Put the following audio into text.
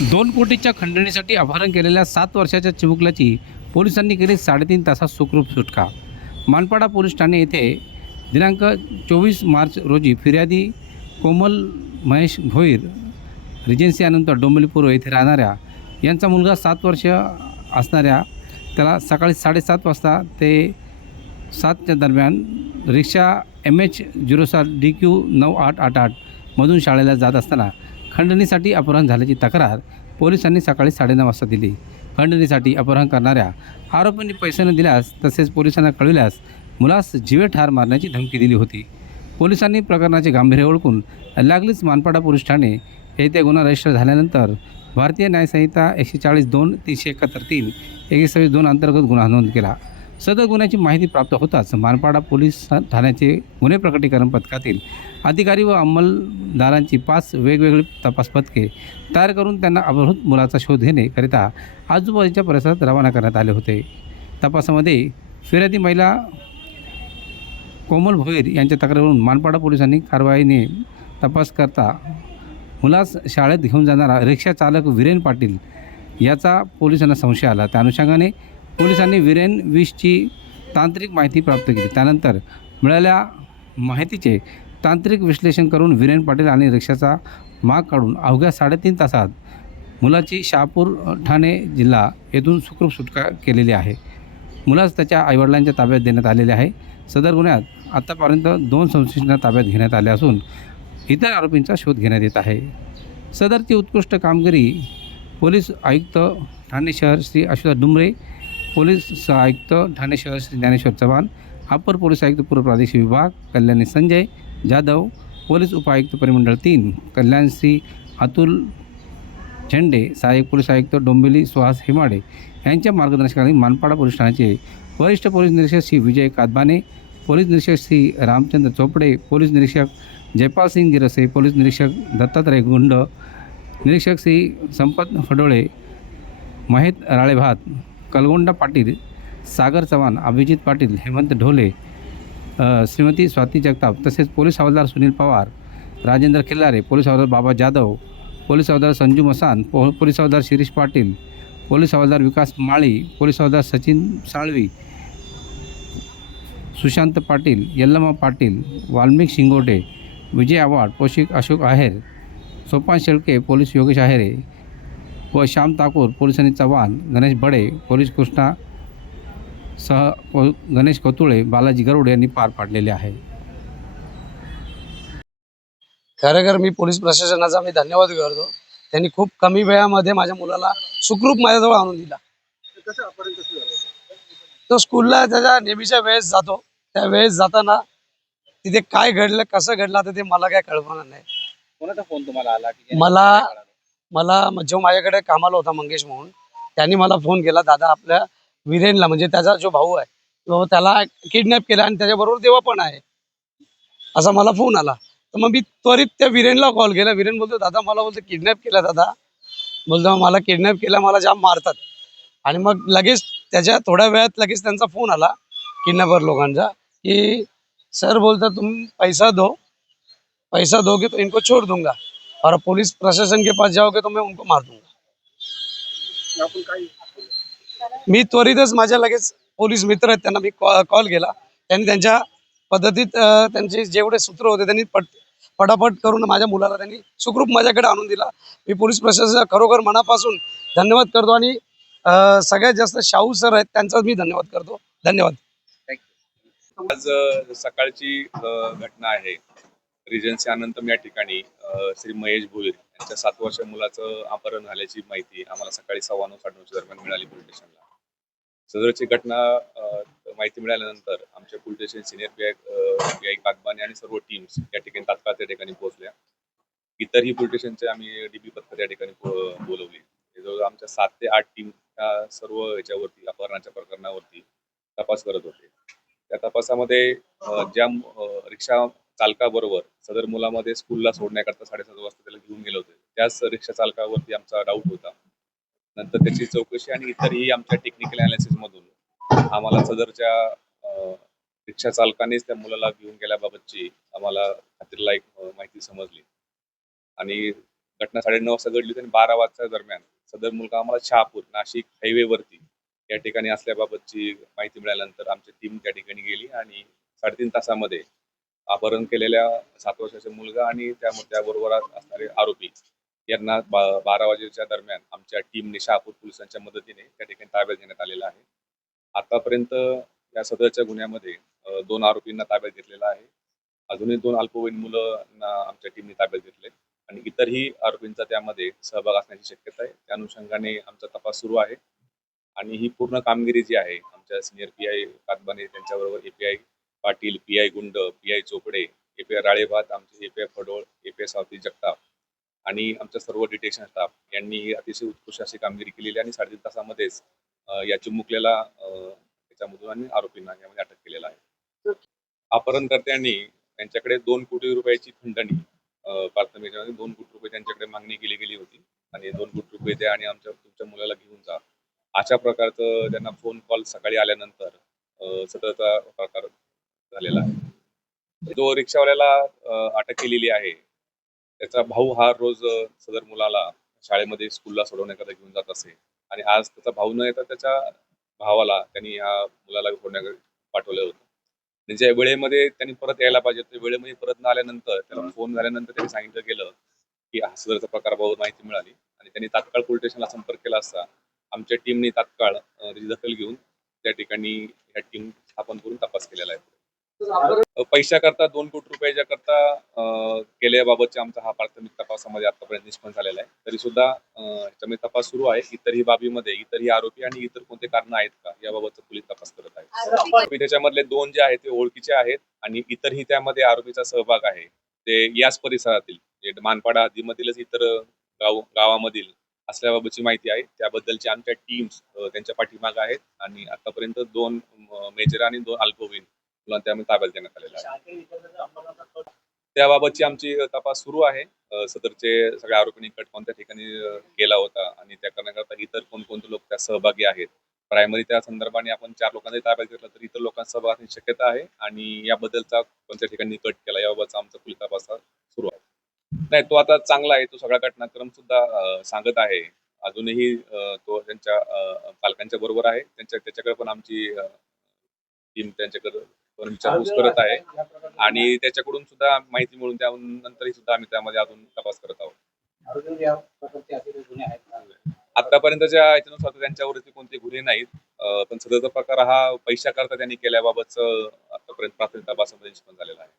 दोन कोटीच्या खंडणीसाठी अपहरण केलेल्या सात वर्षाच्या चिमुकल्याची पोलिसांनी केली साडेतीन तासात सुखरूप सुटका. मानपाडा पोलीस ठाणे येथे दिनांक चोवीस मार्च रोजी फिर्यादी कोमल महेश भोईर रिजन्सी अनंत डोंबिवलीपूर्व येथे राहणाऱ्या यांचा मुलगा सात वर्ष असणाऱ्या त्याला सकाळी साडेसात वाजता ते सातच्या दरम्यान रिक्षा एम एच झिरो सात डी क्यू नऊ आठ आठ आठमधून शाळेला जात असताना खंडणीसाठी अपहरण झाल्याची तक्रार पोलिसांनी सकाळी साडेनऊ वाजता दिली. खंडणीसाठी अपहरण करणाऱ्या आरोपींनी पैसे न दिल्यास तसेच पोलिसांना कळविल्यास मुलास जीवे ठार मारण्याची धमकी दिली होती. पोलिसांनी प्रकरणाचे गांभीर्य ओळखून लागलीच मानपाडा पोलीस ठाणे येथे गुन्हा रजिस्टर झाल्यानंतर भारतीय न्यायसंहिता एकशे चाळीस दोन तीनशे एकाहत्तर तीन एकशे सव्वीस दोन अंतर्गत गुन्हा नोंद केला. सदर गुन्ह्याची माहिती प्राप्त होताच मानपाडा पोलीस ठाण्याचे गुन्हे प्रकटीकरण पथकातील अधिकारी व अंमलदारांची पाच वेगवेगळी तपास पथके तयार करून त्यांना अपहृत मुलाचा शोध घेण्याकरिता आजूबाजूच्या परिसरात रवाना करण्यात आले होते. तपासामध्ये फिर्यादी महिला कोमल भोईर यांच्या तक्रारीवरून मानपाडा पोलिसांनी कारवाईने तपास करता मुलास शाळेत घेऊन जाणारा रिक्षा चालक विरेन पाटील याचा पोलिसांना संशय आला. त्या अनुषंगाने पोलिसांनी विरेन वीसची तांत्रिक माहिती प्राप्त केली. त्यानंतर मिळाल्या माहितीचे तांत्रिक विश्लेषण करून विरेन पाटील आणि रिक्षाचा माग काढून अवघ्या साडेतीन तासात मुलाची शहापूर ठाणे जिल्हा येथून सुखरूप सुटका केलेली आहे. मुलास त्याच्या आईवडिलांच्या ताब्यात देण्यात आलेले आहे. सदर गुन्ह्यात आत्तापर्यंत दोन संशयितांना ताब्यात घेण्यात आले असून इतर आरोपींचा शोध घेण्यात येत आहे. सदरची उत्कृष्ट कामगिरी पोलीस आयुक्त ठाणे शहर श्री अशोक डुमरे पोलीस आयुक्त ठाणे शहर श्री ज्ञानेश्वर चव्हाण अपर पोलीस आयुक्त पूर्व प्रादेशिक विभाग कल्याणी संजय जाधव पोलीस उपायुक्त परिमंडळ तीन कल्याण श्री अतुल झेंडे सहाय्यक पोलीस आयुक्त डोंबिवली सुहास हिमाडे यांच्या मार्गदर्शनाखाली मानपाडा पोलीस ठाण्याचे वरिष्ठ पोलीस निरीक्षक श्री विजय कादबाने पोलीस निरीक्षक श्री रामचंद्र चोपडे पोलीस निरीक्षक जयपाल सिंग गिरसे पोलीस निरीक्षक दत्तात्रय गुंड निरीक्षक श्री संपत फडोळे महेत राळेभात कलगोंडा पाटील सागर चव्हाण अभिजित पाटील हेमंत ढोले श्रीमती स्वाती जगताप तसेच पोलीस हवालदार सुनील पवार राजेंद्र खिल्लारे पोलीस हवालदार बाबा जाधव पोलीस हवालदार संजू मसान पो पोलीस हवालदार शिरीष पाटील पोलीस हवालदार विकास माळी पोलीस हवालदार सचिन साळवी सुशांत पाटील यल्लमा पाटील वाल्मिक शिंगोटे विजय आव्हाड पोशिक अशोक आहेर सोपान शेळके पोलीस योगेश आहेरे व श्याम ठाकूर पोलिसांनी चव्हाण गणेश बडे पोलीस कृष्णा सह गणेश कोतुळे बालाजी गरुड यांनी पार पाडलेले आहे. खरेखर मी पोलीस प्रशासनाचा मी धन्यवाद करतो. त्यांनी खूप कमी वेळामध्ये माझ्या मुलाला सुखरूप माझ्याजवळ आणून दिला. तो स्कूलला त्याच्या नेहमीच्या वेळेस जातो. त्या वेळेस जाताना तिथे काय घडलं कसं घडलं आता ते मला काय कळवणार नाही. कोणाचा फोन तुम्हाला आला की मला मला जो माझ्याकडे कामाला होता मंगेश म्हणून त्यांनी मला फोन केला दादा आपल्या विरेनला म्हणजे त्याचा जो भाऊ आहे तो त्याला किडनॅप केला आणि त्याच्याबरोबर देवा पण आहे. असा मला फोन आला. तर मग मी त्वरित त्या विरेनला कॉल केला. विरेन बोलतो दादा मला बोलतो किडनॅप केला दादा. बोलतो मला किडनॅप केला मला जाम मारतात. आणि मग लगेच त्याच्या थोड्या वेळात लगेच त्यांचा फोन आला किडनॅपर लोकांचा की सर बोलता तुम पैसा दो पैसा दोगे तो इनको छोड़ दूंगा. और पुलिस प्रशासन के पास जाओगे तो मैं उनको मार दूंगा। मी त्वरितच माझ्या लगेच पोलीस मित्र आहेत त्यांना मी कॉल केला. त्यांनी त्यांच्या पद्धतीत त्यांचे जेवढे सूत्र होते त्यांनी पट पटापट करून माझ्या मुलाला त्यांनी सुखरूप माझ्याकडे आणून दिला. मी पोलीस प्रशासनाचा खरोखर मनापासून धन्यवाद करतो आणि सगळ्यात जास्त शाहू सर आहेत त्यांचा मी धन्यवाद करतो. धन्यवाद. आज सकाळची घटना आहे. रिजन्सी अनंतम या ठिकाणी श्री महेश भोईर यांच्या सात वर्ष मुलाचं अपहरण झाल्याची माहिती आम्हाला सकाळी सव्वा नऊ साडे नऊच्या दरम्यान मिळाली पोलीस स्टेशनला सदरची घटना माहिती मिळाल्यानंतर आमच्या police station senior P I P I Kagbane आणि सर्व टीम्स या ठिकाणी तात्काळ त्या ठिकाणी पोहोचल्या. इतरही पोलीस स्टेशनचे आम्ही डीबी पथक त्या ठिकाणी बोलवली. जवळजवळ आमच्या सात ते आठ टीम त्या सर्व याच्यावरती अपहरणाच्या प्रकरणावरती तपास करत होते. त्या तपासामध्ये ज्या रिक्षा चालकाबरोबर सदर मुलामध्ये स्कूलला सोडण्याकरता साडेसात वाजता त्याला घेऊन गेले होते. त्याच रिक्षा चालकावरती आमचा डाऊट होता. नंतर त्याची चौकशी आणि इतरही आमच्या टेक्निकल अनालिसिसमधून आम्हाला सदरच्या रिक्षा चालकानेच त्या मुलाला घेऊन गेल्याबाबतची आम्हाला खात्रीलायक माहिती समजली. आणि घटना साडेनऊ वाजता घडली होती आणि बारा वाजता दरम्यान सदर मुलगा आम्हाला शहापूर नाशिक हायवेवरती या ठिकाणी असल्याबाबतची माहिती मिळाल्यानंतर आमची टीम त्या ठिकाणी गेली आणि साडेतीन तासामध्ये अपहरण केलेल्या सात वर्षाचा मुलगा आणि त्या त्याबरोबर असणारे आरोपी यांना बा- बारा वाजेच्या दरम्यान आमच्या टीमने शहापूर पोलिसांच्या मदतीने त्या ठिकाणी ताब्यात घेण्यात आलेला आहे. आतापर्यंत या सदरच्या गुन्ह्यामध्ये दोन आरोपींना ताब्यात घेतलेला आहे. अजूनही दोन अल्पवयीन मुलांना आमच्या टीमने ताब्यात घेतले आणि इतरही आरोपींचा त्यामध्ये सहभाग असण्याची शक्यता आहे. त्या अनुषंगाने आमचा तपास सुरू आहे. आणि ही पूर्ण कामगिरी जी आहे आमच्या सिनियर पी आय कादबाने त्यांच्याबरोबर A P I Patil P I Gund P I Chopde A P I Ralebhat आमचे A P I Phadol A P I Savati Jagtap आणि आमच्या सर्व डिटेक्शन स्टाफ यांनी अतिशय उत्कृष्ट अशी कामगिरी केलेली आणि साडेतीन तासामध्येच या चिमुकलेला त्याच्यामधून आणि आरोपींना यामध्ये अटक केलेला आहे. अपहरणकर्त्यांनी त्यांच्याकडे दोन कोटी रुपयाची खंडणी प्राथमिक दोन कोटी रुपये त्यांच्याकडे मागणी केली गेली होती आणि दोन कोटी रुपये द्या आणि आमच्या तुमच्या मुलाला घेऊन जा. अशा प्रकारचं त्यांना फोन कॉल सकाळी आल्यानंतर सतत प्रकार झालेला आहे. जो रिक्षावाल्याला अटक केलेली आहे त्याचा भाऊ हा रोज सदर मुलाला शाळेमध्ये स्कूलला सोडवण्याकरता घेऊन जात असे. आणि आज त्याचा भाऊ न येता त्याच्या भावाला त्यांनी ह्या मुलाला सोडण्याकरता पाठवलं होतं. आणि ज्या वेळेमध्ये त्यांनी परत यायला पाहिजे त्या वेळेमध्ये परत न आल्यानंतर त्याला फोन झाल्यानंतर त्यांनी सांगितलं गेलं की हा सदरचा भाऊ माहिती मिळाली. आणि त्यांनी तात्काळ पोलीस स्टेशनला संपर्क केला असता. आमच्या टीमने तात्काळ दखल घेऊन त्या ठिकाणी ह्या टीम स्थापन करून तपास केलेला आहे. पैशाकरता दोन कोटी रुपयाच्या करता केल्याबाबतचा आमचा हा प्राथमिक तपासामध्ये आतापर्यंत निष्पन्न झालेला आहे. तरी सुद्धा याच्यामध्ये तपास सुरू आहे. इतरही बाबीमध्ये इतरही आरोपी आणि इतर कोणते कारण आहेत का याबाबतचा पोलीस तपास करत आहे आरोपी त्याच्यामधले दोन जे आहेत ते ओळखीचे आहेत आणि इतरही त्यामध्ये आरोपीचा सहभाग आहे. ते याच परिसरातील मानपाडा हद्दीमधीलच इतर गाव गावामधील असल्याबाबतची माहिती आहे. त्याबद्दलची आमच्या टीम्स त्यांच्या पाठीमागे आहेत आणि आतापर्यंत दोन मेजर आणि दोन अल्पवयीन मुलांना त्यामध्ये ताब्यात देण्यात आलेला आहे. त्याबाबतची आमची तपास सुरू आहे. सदरचे सगळ्या आरोपींनी कट कोणत्या ठिकाणी केला होता आणि त्या करण्याकरता इतर कोणकोणते लोक त्यात सहभागी आहेत. प्रायमरी त्या संदर्भाने आपण चार लोकांना ताब्यात घेतलं तर इतर लोकांचा सहभाग असण्याची शक्यता आहे आणि याबद्दलचा कोणत्या ठिकाणी कट केला. याबाबतचा आमचा पोलीस तपास सुरू आहे. नाही तो आता चांगला आहे. तो सगळा घटनाक्रम सुद्धा सांगत आहे. अजूनही तो त्यांच्या पालकांच्या बरोबर आहे. त्यांच्या त्याच्याकडे पण आमची टीम त्यांच्याकडे विचारपूस करत आहे. आणि त्याच्याकडून सुद्धा माहिती मिळून त्यानंतरही सुद्धा आम्ही त्यामध्ये अजून तपास करत आहोत. आतापर्यंतच्या याच्यानुसार त्यांच्यावरती कोणते गुन्हे नाहीत. पण सदरचा प्रकार हा पैशाकरता त्यांनी केल्याबाबतच आतापर्यंत प्राथमिक तपासामध्ये निष्पन्न झालेला आहे.